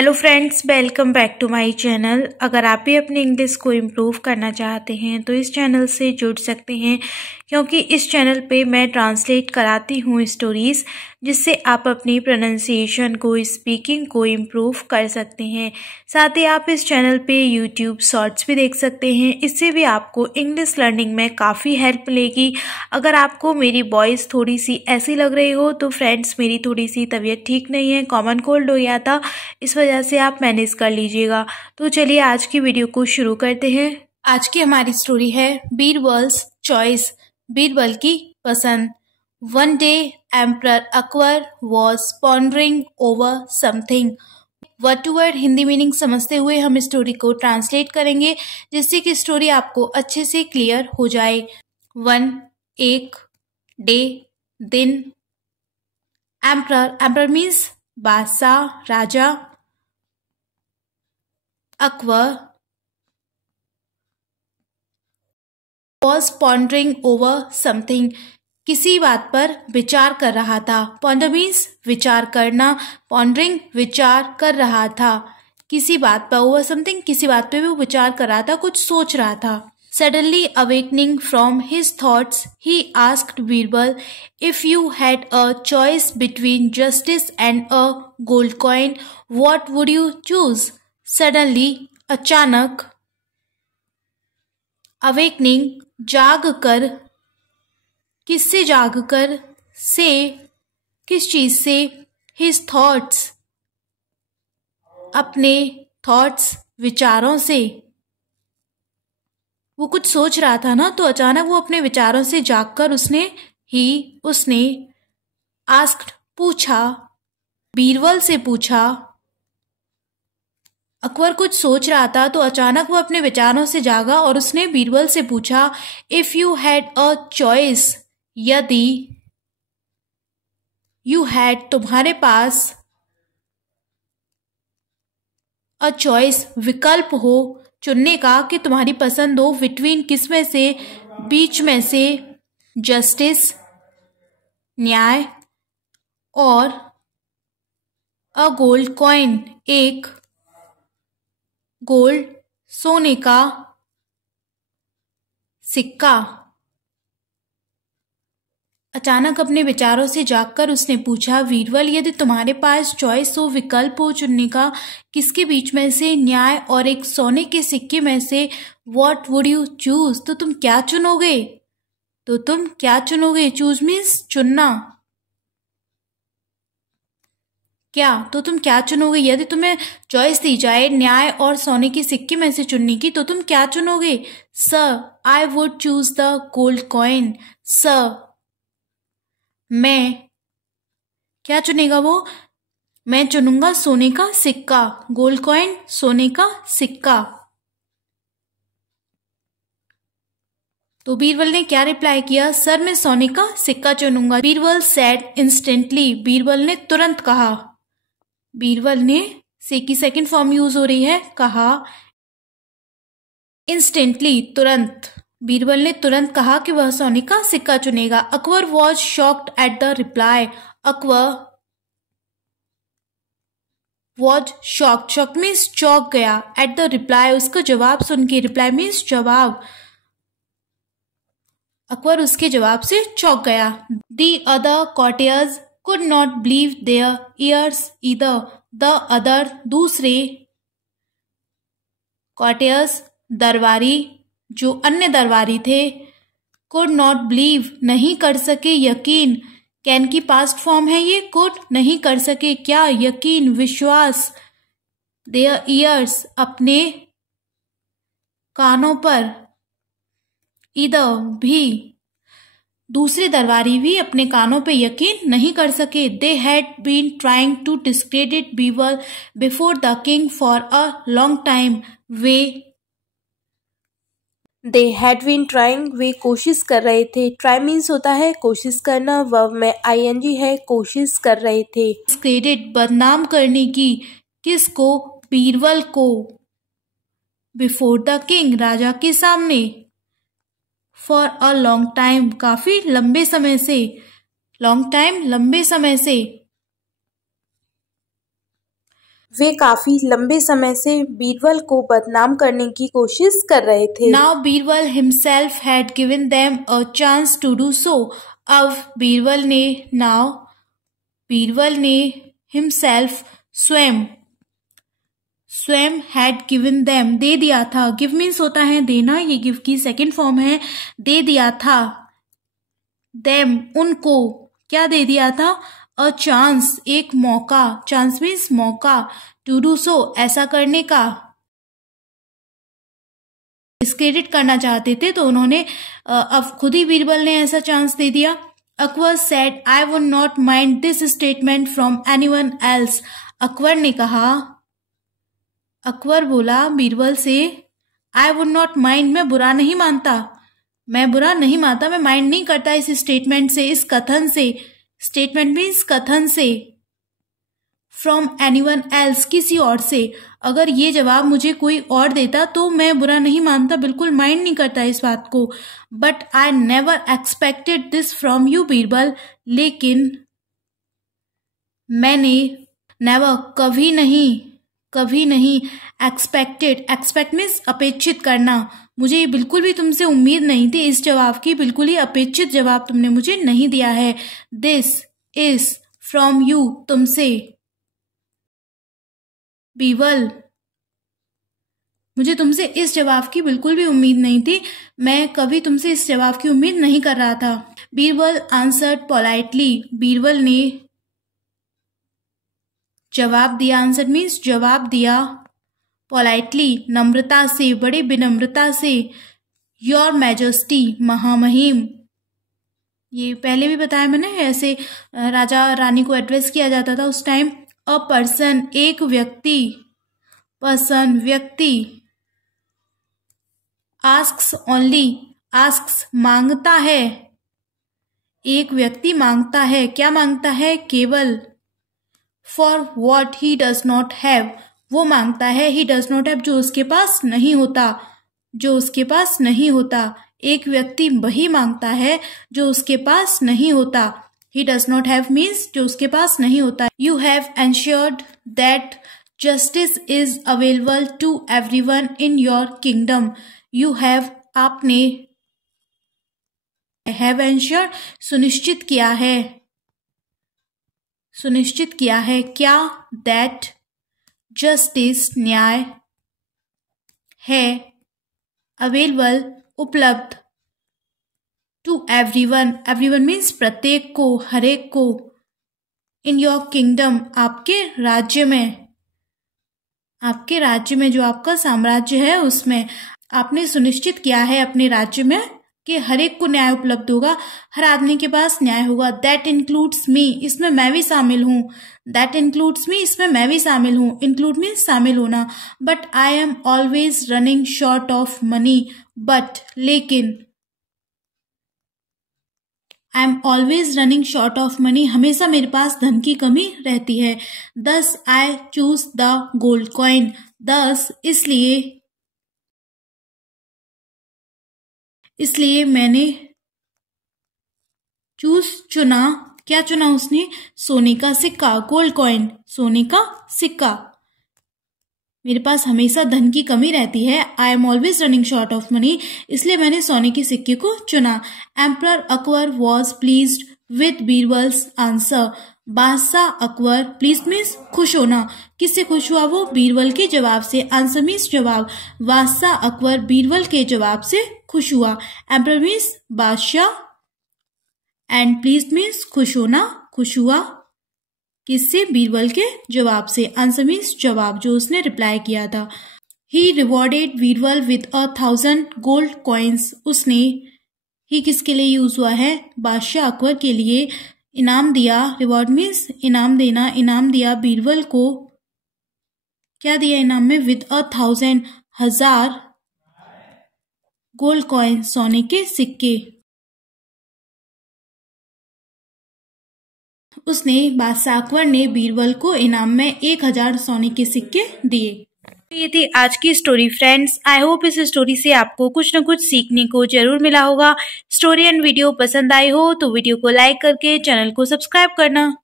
Hello friends, welcome back to my channel. अगर आप भी अपनी इंग्लिश को इम्प्रूव करना चाहते हैं तो इस चैनल से जुड़ सकते हैं, क्योंकि इस चैनल पे मैं ट्रांसलेट कराती हूँ स्टोरीज़, जिससे आप अपनी प्रोनाउंसिएशन को, स्पीकिंग को इम्प्रूव कर सकते हैं। साथ ही आप इस चैनल पे यूट्यूब शॉर्ट्स भी देख सकते हैं। इससे भी आपको इंग्लिश लर्निंग में काफ़ी हेल्प मिलेगी। अगर आपको मेरी वॉइस थोड़ी सी ऐसी लग रही हो तो फ्रेंड्स, मेरी थोड़ी सी तबीयत ठीक नहीं है, कॉमन कोल्ड हो गया था, इस वजह से आप मैनेज कर लीजिएगा। तो चलिए आज की वीडियो को शुरू करते हैं। आज की हमारी स्टोरी है बीरबल्स चॉइस, बीरबल की पसंद। One day emperor Akbar was pondering over something. Word to word Hindi meaning समझते हुए हम स्टोरी को ट्रांसलेट करेंगे, जिससे कि स्टोरी आपको अच्छे से क्लियर हो जाए। वन, एक, डे, दिन। एम्परर, एम्परर मीन्स बादशाह, राजा। Akbar was pondering over something, किसी बात पर विचार कर रहा था। पॉन्डर मीन्स विचार करना, पॉन्डरिंग विचार कर रहा था किसी बात पर। ओवर समथिंग, किसी बात पे वो विचार कर रहा था, कुछ सोच रहा था। Suddenly awakening from his thoughts, he asked Birbal, if you had a choice between justice and a gold coin, what would you choose? Suddenly, अचानक, awakening, जाग कर, किससे जाग कर, से, किस चीज से, his thoughts, अपने thoughts, विचारों से। वो कुछ सोच रहा था ना, तो अचानक वो अपने विचारों से जागकर उसने आस्क्ड, पूछा, बीरबल से पूछा। अकबर कुछ सोच रहा था तो अचानक वो अपने विचारों से जागा और उसने बीरबल से पूछा, if you had a choice, यदि, यू हैड तुम्हारे पास, अ चॉइस विकल्प हो, चुनने का, कि तुम्हारी पसंद हो, बिटवीन किस में से, बीच में से, जस्टिस न्याय, और अ गोल्ड कॉइन एक गोल्ड सोने का सिक्का। अचानक अपने विचारों से जागकर उसने पूछा, बीरबल, यदि तुम्हारे पास चॉइस हो, विकल्प हो चुनने का, किसके बीच में से, न्याय और एक सोने के सिक्के में से, व्हाट वुड यू चूज, तो तुम क्या चुनोगे? तो तुम क्या चुनोगे? चूज मीन्स चुनना। क्या, तो तुम क्या चुनोगे? यदि तुम्हें चॉइस दी जाए न्याय और सोने के सिक्के में से चुनने की, तो तुम क्या चुनोगे? Sir, I would choose the gold coin. Sir, मैं, क्या चुनेगा वो? मैं चुनूंगा सोने का सिक्का। गोल्ड कॉइन, सोने का सिक्का। तो बीरबल ने क्या रिप्लाई किया? सर, मैं सोने का सिक्का चुनूंगा। बीरबल सेड इंस्टेंटली, बीरबल ने तुरंत कहा। बीरबल ने से की सेकंड फॉर्म यूज हो रही है, कहा। इंस्टेंटली, तुरंत। बीरबल ने तुरंत कहा कि वह सोने का सिक्का चुनेगा। Akbar was shocked at the reply. Akbar was shocked, shocked means चौंक गया, एट द रिप्लाई, उसका जवाब सुन के, रिप्लाई मीन्स जवाब। अकबर उसके जवाब से चौंक गया। The other courtiers could not believe their ears either. The other, दूसरे, कॉर्टियर्स, दरबारी, जो अन्य दरबारी थे, कुड नॉट बिलीव, नहीं कर सके यकीन। कैन की पास्ट फॉर्म है ये, कुड, नहीं कर सके, क्या, यकीन, विश्वास। देयर ईयर्स, अपने कानों पर, ईदर, भी, दूसरे दरबारी भी अपने कानों पे यकीन नहीं कर सके। They had been trying to discredit Birbal before the king for a long time. They had been trying, वे कोशिश कर रहे थे। ट्राई मीन्स होता है कोशिश करना, वर्ब में आईएनजी है, कोशिश कर रहे थे। डिस्क्रेडिट, बदनाम करने की, किसको? बीरबल को। बिफोर द किंग, राजा के सामने। फॉर अ लॉन्ग टाइम, काफी लंबे समय से। लॉन्ग टाइम, लंबे समय से। वे काफी लंबे समय से बीरबल को बदनाम करने की कोशिश कर रहे थे। Now Birbal himself had given them a chance to do so. अब बीरबल ने himself स्वयं had given them दे दिया था। give means होता है देना, ये give की सेकेंड फॉर्म है। दे दिया था them उनको, क्या दे दिया था? अ चांस एक मौका, चांस मीन्स मौका, टू डू सो ऐसा करने का। डिस्क्रेडिट करना चाहते थे तो उन्होंने अब खुद ही बीरबल ने ऐसा चांस दे दिया। Akbar said I would not mind this statement from anyone else. Akbar बोला बीरबल से, आई वुड नॉट माइंड मैं बुरा नहीं मानता, मैं माइंड नहीं करता इस स्टेटमेंट से, इस कथन से। स्टेटमेंट मीन्स कथन से। फ्रॉम एनीवन एल्स किसी और से। अगर ये जवाब मुझे कोई और देता तो मैं बुरा नहीं मानता, बिल्कुल माइंड नहीं करता इस बात को। But I never expected this from you Birbal, लेकिन मैंने नेवर कभी नहीं एक्सपेक्ट मीन्स अपेक्षित करना, मुझे बिल्कुल भी तुमसे उम्मीद नहीं थी इस जवाब की, बिल्कुल ही अपेक्षित जवाब तुमने मुझे नहीं दिया है। दिस इज फ्रॉम यू तुमसे। बीरबल मुझे तुमसे इस जवाब की बिल्कुल भी उम्मीद नहीं थी, मैं कभी तुमसे इस जवाब की उम्मीद नहीं कर रहा था। बीरबल आंसर्ड पोलाइटली, बीरबल ने जवाब दिया, आंसर मीन्स जवाब दिया, पोलाइटली नम्रता से, बड़े विनम्रता से। योर मैजेस्टी महामहिम, ये पहले भी बताया मैंने, ऐसे राजा रानी को एड्रेस किया जाता था उस टाइम। अ पर्सन एक व्यक्ति, व्यक्ति। आस्क्स ओनली, आस्क्स मांगता है, एक व्यक्ति मांगता है, क्या मांगता है? केवल। For what he does not have, वो मांगता है ही डज नॉट हैव जो उसके पास नहीं होता, एक व्यक्ति वही मांगता है जो उसके पास नहीं होता। He does not have means जो उसके पास नहीं होता। You have ensured that justice is available to everyone in your kingdom. You have आपने, हैव एंश्योर्ड सुनिश्चित किया है क्या? दैट जस्टिस न्याय है, अवेलेबल उपलब्ध, टू एवरीवन मीन्स प्रत्येक को, हरेक को। इन योर किंगडम आपके राज्य में जो आपका साम्राज्य है उसमें आपने सुनिश्चित किया है अपने राज्य में कि हरेक को न्याय उपलब्ध होगा, हर आदमी के पास न्याय होगा। दैट इंक्लूड्स मी, इसमें मैं भी शामिल हूँ। दैट इंक्लूड्स मी, इसमें मैं भी शामिल हूँ। इंक्लूड मीन्स शामिल होना। But I am always running short of money, but लेकिन, I am always running short of money, हमेशा मेरे पास धन की कमी रहती है। Thus I choose the gold coin, thus इसलिए मैंने चुना, क्या चुना उसने? सोने का सिक्का, गोल्ड कॉइन, सोने का सिक्का। मेरे पास हमेशा धन की कमी रहती है, आई am always running short of money, इसलिए मैंने सोने के सिक्के को चुना। Emperor Akbar was pleased with Birbal's answer, बादशाह अकबर, प्लीज मीन्स खुश होना, किससे खुश हुआ वो? बीरबल के जवाब से। आंसर मीन्स जवाब, बादशाह अकबर बीरबल के जवाब से खुश हुआ। एम्परर मीन्स बादशाह, एंड प्लीज मीन्स खुश होना, खुश हुआ किससे? बीरबल के जवाब से। आंसर मीन्स जवाब, जो उसने रिप्लाई किया था। He rewarded Birbal with 1000 gold coins, उसने, ही किसके लिए यूज हुआ है? बादशाह अकबर के लिए इनाम दिया। रिवॉर्ड मीन्स इनाम देना, इनाम दिया बीरबल को, क्या दिया इनाम में? विद 1000 गोल्ड कॉइन, सोने के सिक्के। उसने, बादशाह अकबर ने बीरबल को इनाम में 1000 सोने के सिक्के दिए। ये थी आज की स्टोरी फ्रेंड्स। आई होप इस स्टोरी से आपको कुछ न कुछ सीखने को जरूर मिला होगा। स्टोरी एंड वीडियो पसंद आई हो तो वीडियो को लाइक करके चैनल को सब्सक्राइब करना।